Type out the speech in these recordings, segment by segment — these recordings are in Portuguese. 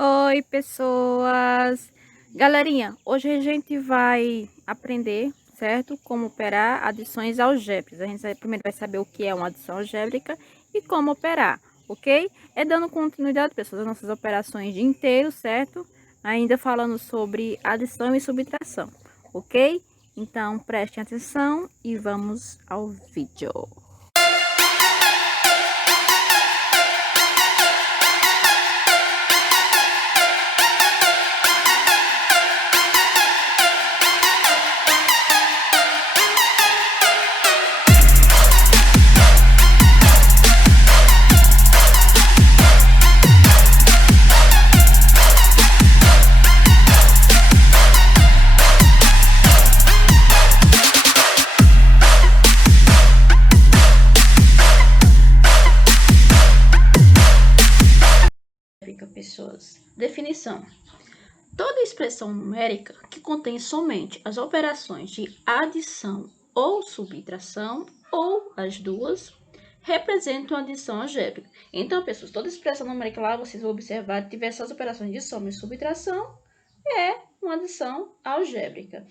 Oi, pessoas! Galerinha, hoje a gente vai aprender, certo? Como operar adições algébricas. Primeiro vai saber o que é uma adição algébrica e como operar, ok? É dando continuidade, pessoas, às nossas operações de inteiros, certo? Ainda falando sobre adição e subtração, ok? Então, prestem atenção e vamos ao vídeo. Pessoas. Definição: toda expressão numérica que contém somente as operações de adição ou subtração, ou as duas, representa uma adição algébrica. Então, pessoas, toda expressão numérica lá, vocês vão observar que tiver essas operações de soma e subtração, é uma adição algébrica.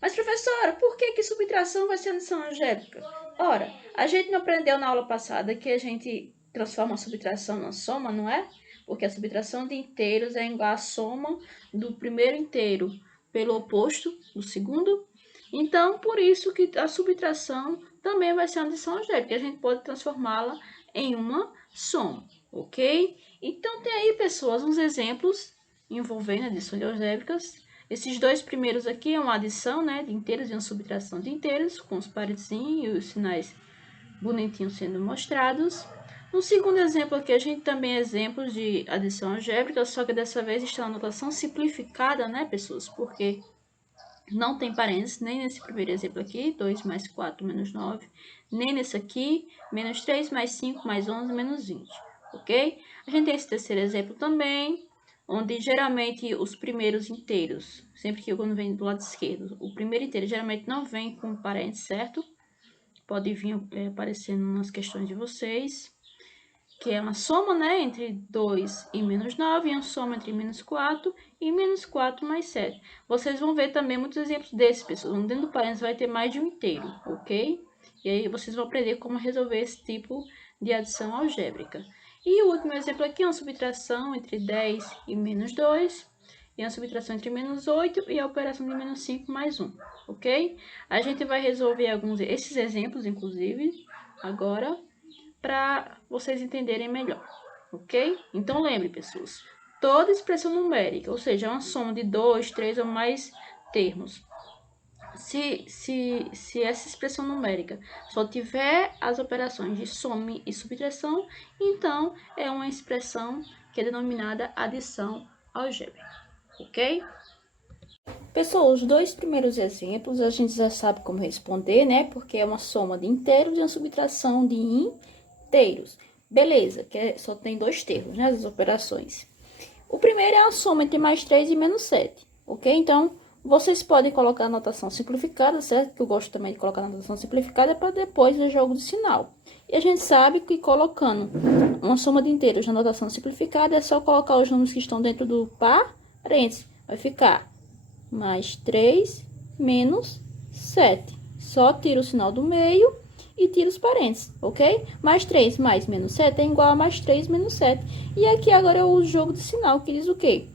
Mas, professora, por que subtração vai ser adição algébrica? Ora, a gente não aprendeu na aula passada que a gente transforma a subtração na soma, não é? Porque a subtração de inteiros é igual à soma do primeiro inteiro pelo oposto do segundo. Então, por isso que a subtração também vai ser uma adição algébrica. A gente pode transformá-la em uma soma, ok? Então, tem aí, pessoas, uns exemplos envolvendo adições algébricas. Esses dois primeiros aqui é uma adição, né, de inteiros e uma subtração de inteiros, com os parezinhos e os sinais bonitinhos sendo mostrados. No segundo exemplo aqui, a gente também exemplos de adição algébrica, só que dessa vez está na notação simplificada, né, pessoas? Porque não tem parênteses, nem nesse primeiro exemplo aqui, 2 mais 4 menos 9, nem nesse aqui, menos 3 mais 5 mais 11 menos 20, ok? A gente tem esse terceiro exemplo também, onde geralmente os primeiros inteiros, sempre que quando vem do lado esquerdo, o primeiro inteiro geralmente não vem com parênteses, certo? Pode vir aparecendo nas questões de vocês, que é uma soma, né, entre 2 e menos 9, e uma soma entre menos 4 e menos 4 mais 7. Vocês vão ver também muitos exemplos desses, pessoas. Dentro do parênteses vai ter mais de um inteiro, ok? E aí vocês vão aprender como resolver esse tipo de adição algébrica. E o último exemplo aqui é uma subtração entre 10 e menos 2, e uma subtração entre menos 8 e a operação de menos 5 mais 1, ok? A gente vai resolver esses exemplos, inclusive, agora, para vocês entenderem melhor, ok? Então, lembre, pessoas, toda expressão numérica, ou seja, uma soma de 2, 3 ou mais termos, se essa expressão numérica só tiver as operações de soma e subtração, então é uma expressão que é denominada adição algébrica, ok? Pessoal, os dois primeiros exemplos a gente já sabe como responder, né? Porque é uma soma de inteiros e uma subtração de inteiros. Beleza, só tem dois termos, né? As operações. O primeiro é a soma entre mais 3 e menos 7, ok? Então, vocês podem colocar a notação simplificada, certo? Que eu gosto também de colocar a notação simplificada para depois do jogo de sinal. E a gente sabe que colocando uma soma de inteiros na notação simplificada é só colocar os números que estão dentro do parênteses. Vai ficar mais 3 menos 7. Só tira o sinal do meio e tira os parênteses, ok? Mais 3 mais menos 7 é igual a mais 3 menos 7. E aqui agora eu uso o jogo de sinal, que diz o quê?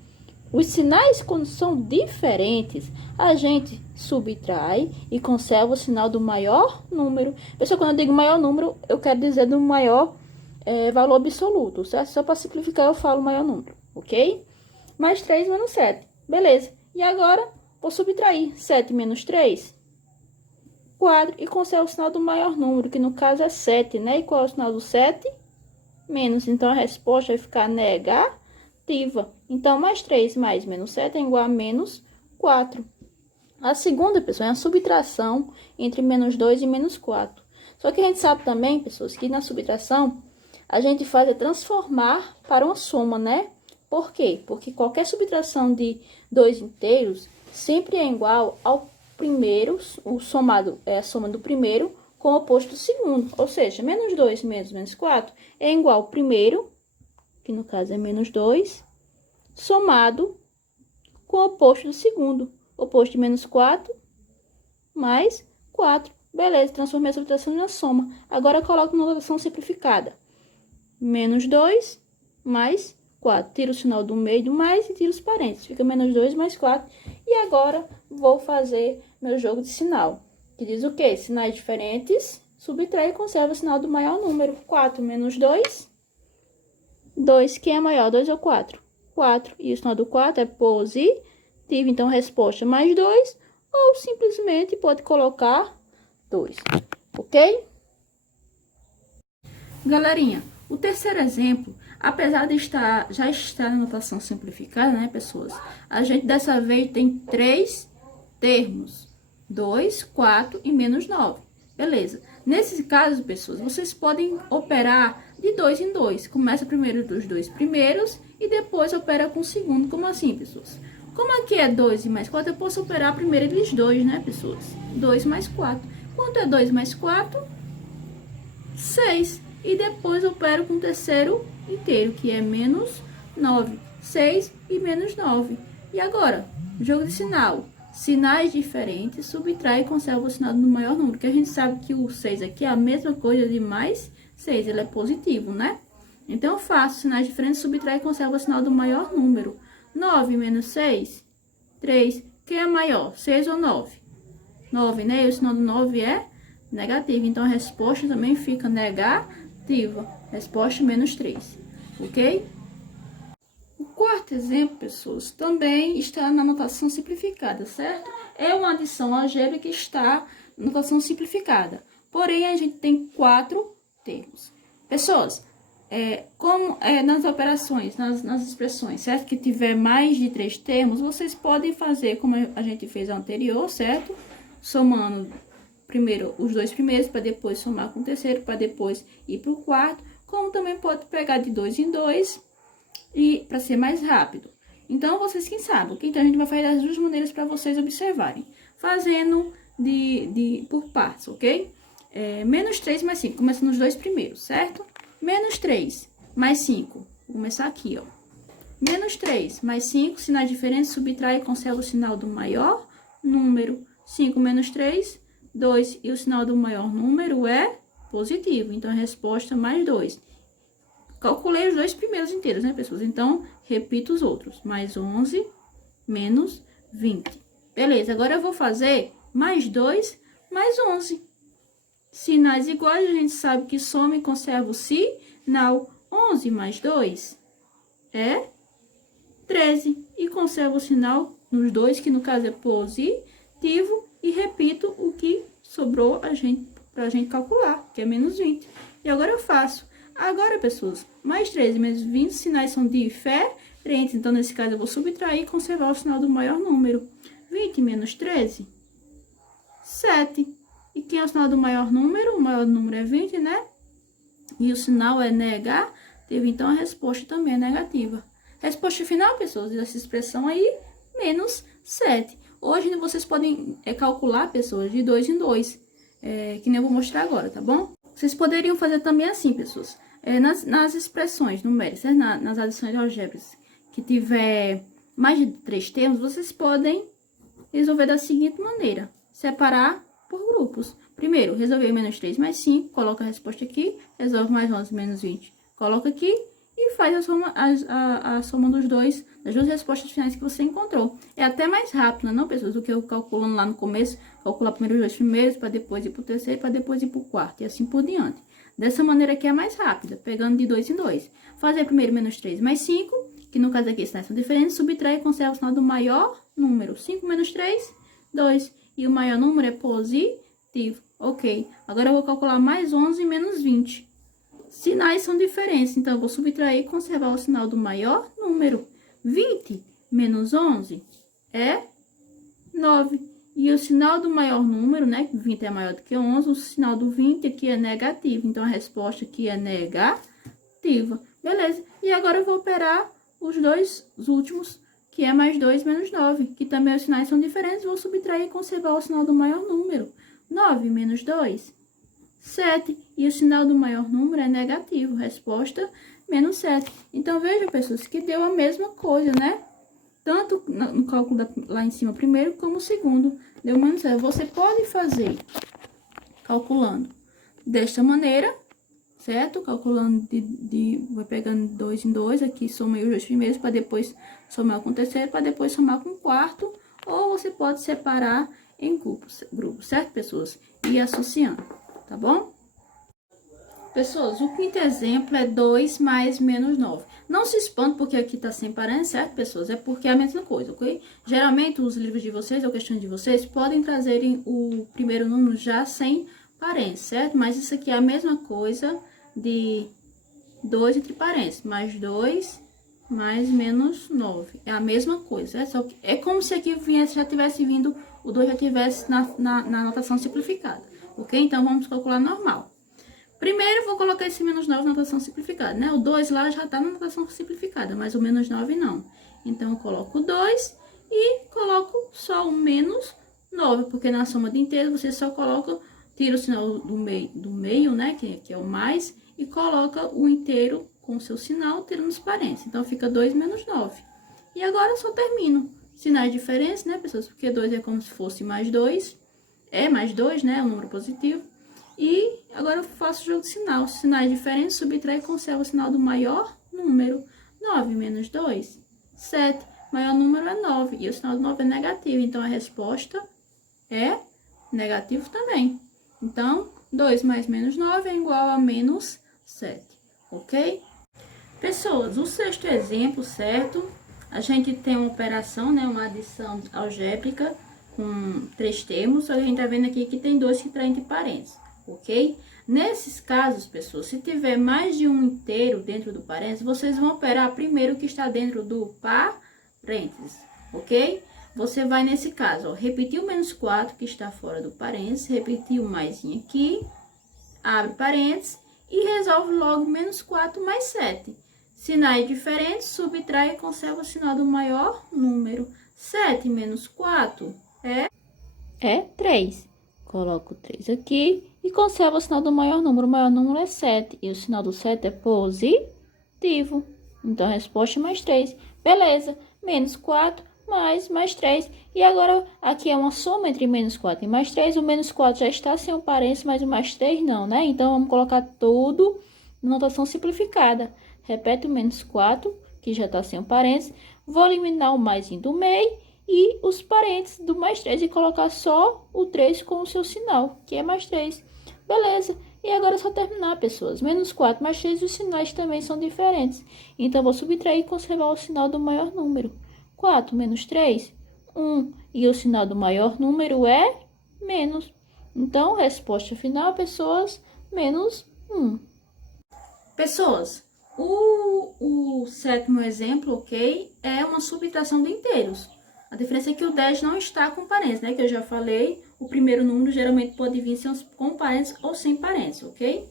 Os sinais, quando são diferentes, a gente subtrai e conserva o sinal do maior número. Pessoal, quando eu digo maior número, eu quero dizer do maior valor absoluto, certo? Só para simplificar, eu falo maior número, ok? Mais 3 menos 7. Beleza. E agora, vou subtrair 7 menos 3, quadro, e conservo o sinal do maior número, que no caso é 7, né? E qual é o sinal do 7? Menos. Então, a resposta vai ficar negativa. Então, mais 3 mais menos 7 é igual a menos 4. A segunda, pessoal, é a subtração entre menos 2 e menos 4. Só que a gente sabe também, pessoas, que na subtração, a gente faz transformar para uma soma, né? Por quê? Porque qualquer subtração de dois inteiros sempre é igual ao primeiro, o somado é a soma do primeiro com o oposto do segundo. Ou seja, menos 2 menos 4 é igual ao primeiro, que no caso é menos 2, somado com o oposto do segundo. Oposto de menos 4 mais 4. Beleza, transformei a subtração na soma. Agora eu coloco na notação simplificada. Menos 2 mais 4. Tiro o sinal do meio do mais e tiro os parênteses. Fica menos 2 mais 4. E agora vou fazer meu jogo de sinal. Que diz o quê? Sinais diferentes. Subtrai e conserva o sinal do maior número. 4 menos 2. 2. Quem é maior? 2 ou 4? 4. E o sinal do 4 é positivo. Então, resposta mais 2. Ou simplesmente pode colocar 2. Ok? Galerinha, o terceiro exemplo, apesar de já estar na notação simplificada, né, pessoas? A gente dessa vez tem 3 termos. 2, 4 e menos 9. Beleza. Nesse caso, pessoas, vocês podem operar de 2 em 2. Começa primeiro dos 2 primeiros e depois opera com o segundo. Como assim, pessoas? Como aqui é 2 e mais 4, eu posso operar primeiro eles 2, né, pessoas? 2 mais 4. Quanto é 2 mais 4? 6. E depois opero com o terceiro inteiro, que é menos 9. 6 e menos 9. E agora, jogo de sinal. Sinais diferentes, subtrai e conserva o sinal do maior número. Porque a gente sabe que o 6 aqui é a mesma coisa de mais 6. Ele é positivo, né? Então, eu faço sinais diferentes, subtrai e conserva o sinal do maior número. 9 menos 6, 3. Quem é maior? 6 ou 9? 9, né? E o sinal do 9 é negativo. Então, a resposta também fica negativa. Resposta menos 3. Ok? O quarto exemplo, pessoas, também está na notação simplificada, certo? É uma adição algébrica que está na notação simplificada. Porém, a gente tem 4 termos. Pessoas, como nas operações, nas expressões, certo? Que tiver mais de 3 termos, vocês podem fazer como a gente fez anterior, certo? Somando primeiro os 2 primeiros, para depois somar com o terceiro, para depois ir para o quarto. Como também pode pegar de 2 em 2 e para ser mais rápido. Então, vocês quem sabe, ok? Então, a gente vai fazer das duas maneiras para vocês observarem. Fazendo por partes, ok? Menos 3 mais 5, começa nos 2 primeiros, certo? Menos 3 mais 5, vou começar aqui, ó. Menos 3 mais 5, sinais diferentes, subtrai e conserva o sinal do maior número. 5 menos 3, 2. E o sinal do maior número é positivo. Então, a resposta mais 2. Calculei os 2 primeiros inteiros, né, pessoas? Então, repito os outros. Mais 11, menos 20. Beleza, agora eu vou fazer mais 2, mais 11. Sinais iguais, a gente sabe que soma e conserva o sinal. 11 mais 2 é 13. E conserva o sinal nos 2, que no caso é positivo. E repito o que sobrou pra gente calcular, que é menos 20. E agora eu faço. Agora, pessoas, mais 13 menos 20, sinais são diferentes. Então, nesse caso, eu vou subtrair e conservar o sinal do maior número. 20 menos 13, 7. E quem é o sinal do maior número? O maior número é 20, né? E o sinal é negativo, então a resposta também é negativa. Resposta final, pessoas, dessa expressão aí, menos 7. Hoje, vocês podem calcular, pessoas, de 2 em 2, que nem eu vou mostrar agora, tá bom? Vocês poderiam fazer também assim, pessoas. Nas expressões numéricas, nas adições algébricas, que tiver mais de 3 termos, vocês podem resolver da seguinte maneira. Separar por grupos. Primeiro, resolver menos 3 mais 5, coloca a resposta aqui. Resolve mais 11 menos 20, coloca aqui. E faz a soma das duas respostas finais que você encontrou. É até mais rápido, não, pessoas, do que eu calculando lá no começo. Calcular primeiro os 2 primeiros, para depois ir para o terceiro, para depois ir para o quarto. E assim por diante. Dessa maneira aqui é mais rápida, pegando de 2 em 2. Fazer primeiro menos 3 mais 5, que no caso aqui sinais são diferentes. Subtrai e conserva o sinal do maior número. 5 menos 3, 2. E o maior número é positivo. Ok. Agora eu vou calcular mais 11 menos 20. Sinais são diferentes, então eu vou subtrair e conservar o sinal do maior número. 20 menos 11 é 9. E o sinal do maior número, né, 20 é maior do que 11, o sinal do 20 aqui é negativo. Então, a resposta aqui é negativa. Beleza. E agora eu vou operar os últimos, que é mais 2 menos 9, que também os sinais são diferentes. Vou subtrair e conservar o sinal do maior número. 9 menos 2, 7. E o sinal do maior número é negativo. Resposta menos 7. Então, veja, pessoas, que deu a mesma coisa, né? Tanto no cálculo lá em cima primeiro, como o segundo, deu menos 7. Você pode fazer calculando desta maneira, certo? Calculando vai pegando 2 em 2, aqui soma aí os dois primeiros, para depois somar com o terceiro, para depois somar com o quarto, ou você pode separar em grupos, certo, pessoas? E associando, tá bom? Pessoas, o quinto exemplo é 2 mais menos 9. Não se espante porque aqui tá sem parênteses, certo, pessoas? É porque é a mesma coisa, ok? Geralmente, os livros de vocês, ou questões de vocês, podem trazerem o primeiro número já sem parênteses, certo? Mas isso aqui é a mesma coisa de 2 entre parênteses, mais 2 mais menos 9. É a mesma coisa, só que é como se aqui já tivesse vindo, o 2 já tivesse na notação simplificada, ok? Então, vamos calcular normal. Primeiro, vou colocar esse menos 9 na notação simplificada, né? O 2 lá já tá na notação simplificada, mas o menos 9 não. Então, eu coloco o 2 e coloco só o menos 9, porque na soma de inteiros você só coloca, tira o sinal do meio, né? Que é o mais, e coloca o inteiro com o seu sinal, tirando os parênteses. Então, fica 2 menos 9. E agora, eu só termino. Sinais diferentes, né, pessoas? Porque 2 é como se fosse mais 2. É mais 2, né? É um número positivo. E agora eu faço o jogo de sinal. Sinais diferentes, subtrai e conserva o sinal do maior número. 9 menos 2, 7. Maior número é 9. E o sinal do 9 é negativo. Então, a resposta é negativo também. Então, 2 mais menos 9 é igual a menos 7. Ok? Pessoas, o sexto exemplo, certo? A gente tem uma operação, né? Uma adição algébrica com 3 termos. Só que a gente tá vendo aqui que tem 2 que traem entre parênteses. Ok? Nesses casos, pessoas, se tiver mais de um inteiro dentro do parênteses, vocês vão operar primeiro o que está dentro do parênteses, ok? Você vai, nesse caso, ó, repetir o menos 4 que está fora do parênteses, repetir o maisinho aqui, abre parênteses e resolve logo menos 4 mais 7. Sinais diferentes, subtrai e conserva o sinal do maior número. 7 menos 4 é 3. Coloco 3 aqui e conservo o sinal do maior número. O maior número é 7 e o sinal do 7 é positivo. Então, a resposta é mais 3. Beleza, menos 4 mais 3. E agora, aqui é uma soma entre menos 4 e mais 3. O menos 4 já está sem o parênteses, mas o mais 3 não, né? Então, vamos colocar tudo na notação simplificada. Repete o menos 4, que já está sem o parênteses. Vou eliminar o maisinho do meio e os parênteses do mais 3 e colocar só o 3 com o seu sinal, que é mais 3. Beleza. E agora é só terminar, pessoas. Menos 4 mais 3, os sinais também são diferentes. Então, vou subtrair e conservar o sinal do maior número. 4 menos 3, 1. E o sinal do maior número é menos. Então, resposta final, pessoas, menos 1. Pessoas, o sétimo exemplo, ok, é uma subtração de inteiros. A diferença é que o 10 não está com parênteses, né? Que eu já falei, o primeiro número geralmente pode vir com parênteses ou sem parênteses, ok?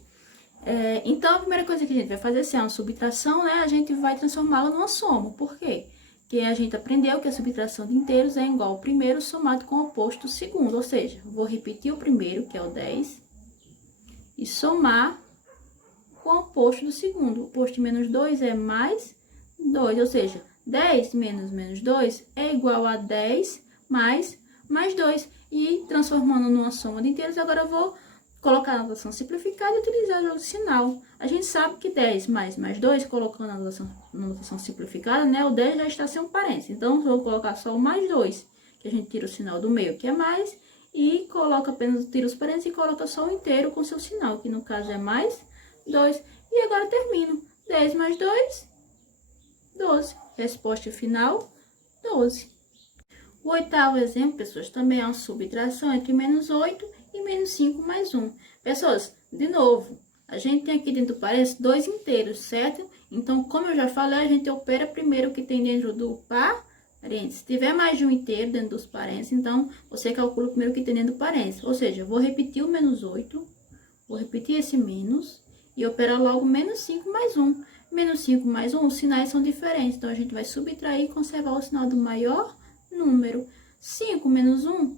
Então, a primeira coisa que a gente vai fazer, se é uma subtração, né? A gente vai transformá-la numa soma. Por quê? Porque a gente aprendeu que a subtração de inteiros é igual ao primeiro somado com o oposto do segundo. Ou seja, vou repetir o primeiro, que é o 10, e somar com o oposto do segundo. O oposto de menos 2 é mais 2, ou seja, 10 menos menos 2 é igual a 10 mais 2. E transformando numa soma de inteiros, agora eu vou colocar a notação simplificada e utilizar o sinal. A gente sabe que 10 mais 2, colocando a notação simplificada, né? O 10 já está sem um parênteses. Então, eu vou colocar só o mais 2, que a gente tira o sinal do meio, que é mais, e coloca apenas, tira os parênteses e coloca só o inteiro com seu sinal, que no caso é mais 2. E agora termino. 10 mais 2, 12. Resposta final, 12. O oitavo exemplo, pessoas, também é uma subtração entre menos 8 e menos 5 mais 1. Pessoas, de novo, a gente tem aqui dentro do parênteses 2 inteiros, certo? Então, como eu já falei, a gente opera primeiro o que tem dentro do parênteses. Se tiver mais de um inteiro dentro dos parênteses, então, você calcula primeiro o que tem dentro do parênteses. Ou seja, eu vou repetir o menos 8, vou repetir esse menos e operar logo menos 5 mais 1. Menos 5 mais 1, os sinais são diferentes, então a gente vai subtrair e conservar o sinal do maior número. 5 menos 1,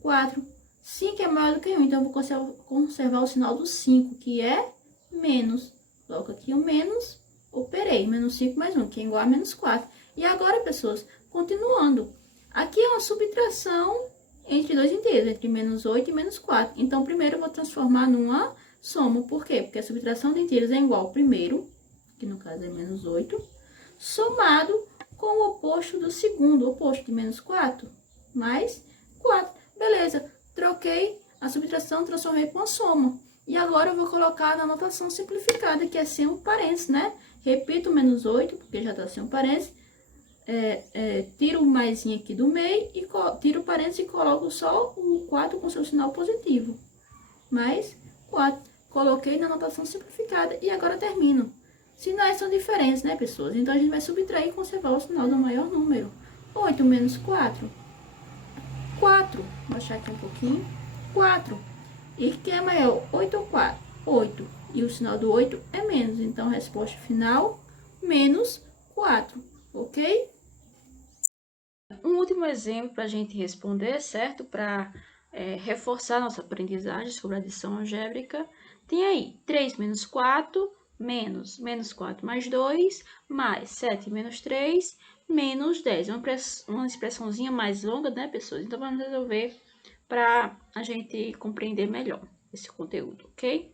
4. 5 é maior do que 1, então eu vou conservar o sinal do 5, que é menos. Coloco aqui o menos operei. Menos 5 mais 1, que é igual a menos 4. E agora, pessoas, continuando. Aqui é uma subtração entre dois inteiros, entre menos 8 e menos 4. Então, primeiro eu vou transformar numa soma. Por quê? Porque a subtração de inteiros é igual ao primeiro, que no caso é menos 8, somado com o oposto do segundo, o oposto de menos 4, mais 4. Beleza, troquei a subtração, transformei para uma soma. E agora eu vou colocar na notação simplificada, que é sem um parênteses, né? Repito menos 8, porque já está sem um parênteses. Tiro o maisinho aqui do meio e tiro o parênteses e coloco só o 4 com seu sinal positivo. Mais 4. Coloquei na notação simplificada e agora termino. Sinais são diferentes, né, pessoas? Então, a gente vai subtrair e conservar o sinal do maior número. 8 menos 4. 4. Vou baixar aqui um pouquinho. 4. E que é maior? 8 ou 4? 8. E o sinal do 8 é menos. Então, a resposta final, menos 4. Ok? Um último exemplo para a gente responder, certo? Para reforçar nossa aprendizagem sobre adição algébrica. Tem aí 3 menos 4, menos 4 mais 2, mais 7 menos 3, menos 10. É uma expressãozinha mais longa, né, pessoas? Então, vamos resolver para a gente compreender melhor esse conteúdo, ok?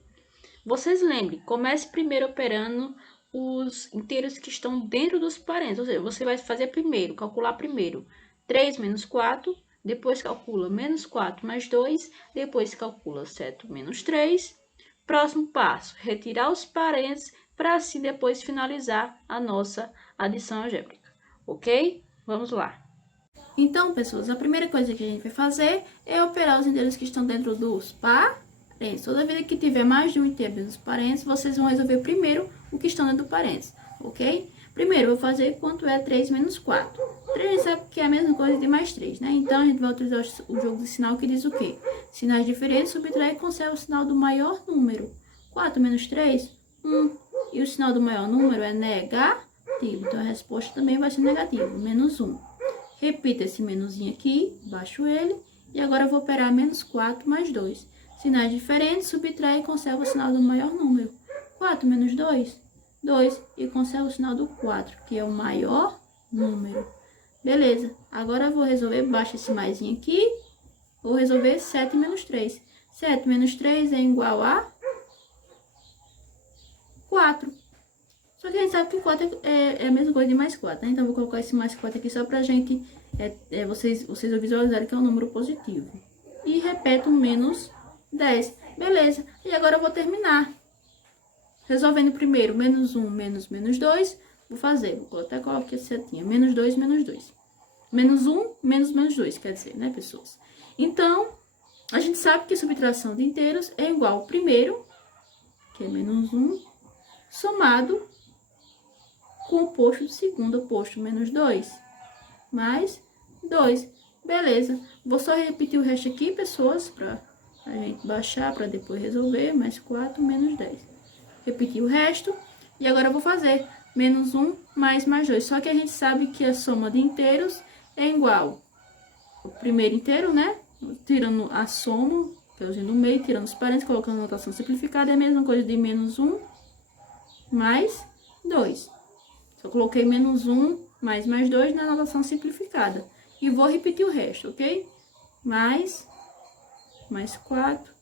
Vocês lembrem, comece primeiro operando os inteiros que estão dentro dos parênteses. Ou seja, você vai fazer primeiro, calcular primeiro 3 menos 4, depois calcula menos 4 mais 2, depois calcula 7 menos 3. Próximo passo, retirar os parênteses para assim depois finalizar a nossa adição algébrica, ok? Vamos lá. Então, pessoas, a primeira coisa que a gente vai fazer é operar os inteiros que estão dentro dos parênteses. Toda vez que tiver mais de um inteiro dentro dos parênteses, vocês vão resolver primeiro o que estão dentro do parênteses, ok? Primeiro, eu vou fazer quanto é 3 menos 4. 3 sabe que é a mesma coisa de mais 3, né? Então, a gente vai utilizar o jogo de sinal que diz o quê? Sinais diferentes, subtrai e conserva o sinal do maior número. 4 menos 3, 1. E o sinal do maior número é negativo. Então, a resposta também vai ser negativa, menos 1. Repita esse menuzinho aqui, baixo ele. E agora eu vou operar menos 4 mais 2. Sinais diferentes, subtrai e conserva o sinal do maior número. 4 menos 2, 2. E conserva o sinal do 4, que é o maior número. Beleza, agora eu vou resolver, baixa esse maisinho aqui. Vou resolver 7 menos 3. 7 menos 3 é igual a 4. Só que a gente sabe que 4 é a mesma coisa de mais 4, né? Então, eu vou colocar esse mais 4 aqui só pra gente, vocês visualizarem que é um número positivo. E repeto menos 10. Beleza. E agora eu vou terminar. Resolvendo primeiro menos 1 menos menos 2. Vou fazer, vou até colocar aqui a setinha. Menos 2 menos 2. Menos 1 menos menos 2, quer dizer, né, pessoas? Então, a gente sabe que subtração de inteiros é igual ao primeiro, que é menos 1, somado com o oposto do segundo, oposto menos 2, mais 2. Beleza. Vou só repetir o resto aqui, pessoas, para a gente baixar, para depois resolver. Mais 4, menos 10. Repetir o resto. E agora eu vou fazer menos 1 mais 2. Só que a gente sabe que a soma de inteiros é igual ao primeiro inteiro, né? Tirando a soma, que é usando no meio, tirando os parênteses, colocando a notação simplificada. É a mesma coisa de menos 1 mais 2. Só coloquei menos 1 mais 2 na notação simplificada. E vou repetir o resto, ok? Mais 4,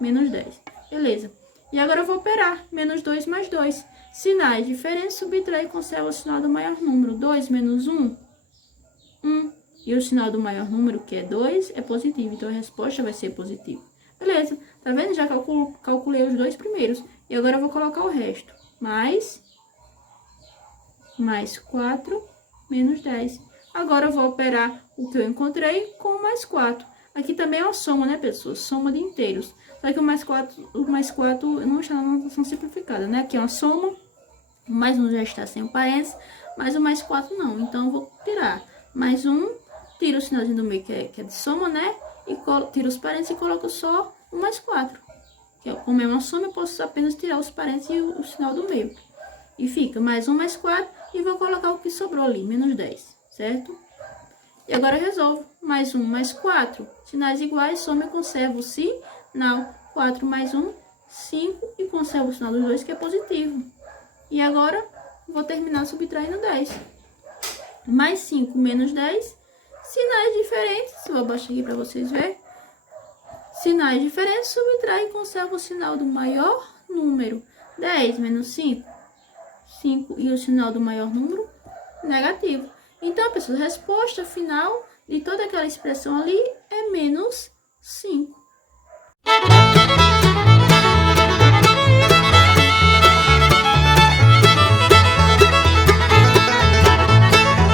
menos 10. Beleza. E agora eu vou operar. Menos 2 mais 2. Sinais diferentes, subtrai e conserva o sinal do maior número. 2 menos 1, 1. E o sinal do maior número, que é 2, é positivo. Então, a resposta vai ser positiva. Beleza. Tá vendo? Já calculei os dois primeiros. E agora eu vou colocar o resto. Mais 4, menos 10. Agora eu vou operar o que eu encontrei com o mais 4. Aqui também é uma soma, né, pessoas? Soma de inteiros. Só que o mais 4 não está na notação simplificada, né? Aqui é uma soma. O mais 1 já está sem o parênteses, mas o mais 4 não. Então, eu vou tirar mais 1, tiro o sinalzinho do meio, que é de soma, né? E tiro os parênteses e coloco só o mais 4. Como é uma soma, eu posso apenas tirar os parênteses e o sinal do meio. E fica mais 1 mais 4 e vou colocar o que sobrou ali, menos 10, certo? E agora eu resolvo. Mais 1 mais 4, sinais iguais, soma e conservo o sinal. 4 mais 1, 5 e conservo o sinal dos dois, que é positivo. E agora vou terminar subtraindo 10. Mais 5 menos 10, sinais diferentes, vou abaixar aqui para vocês verem. Sinais diferentes, subtrai e conserva o sinal do maior número. 10 menos 5, 5 e o sinal do maior número, negativo. Então, pessoal, a resposta final de toda aquela expressão ali é menos 5.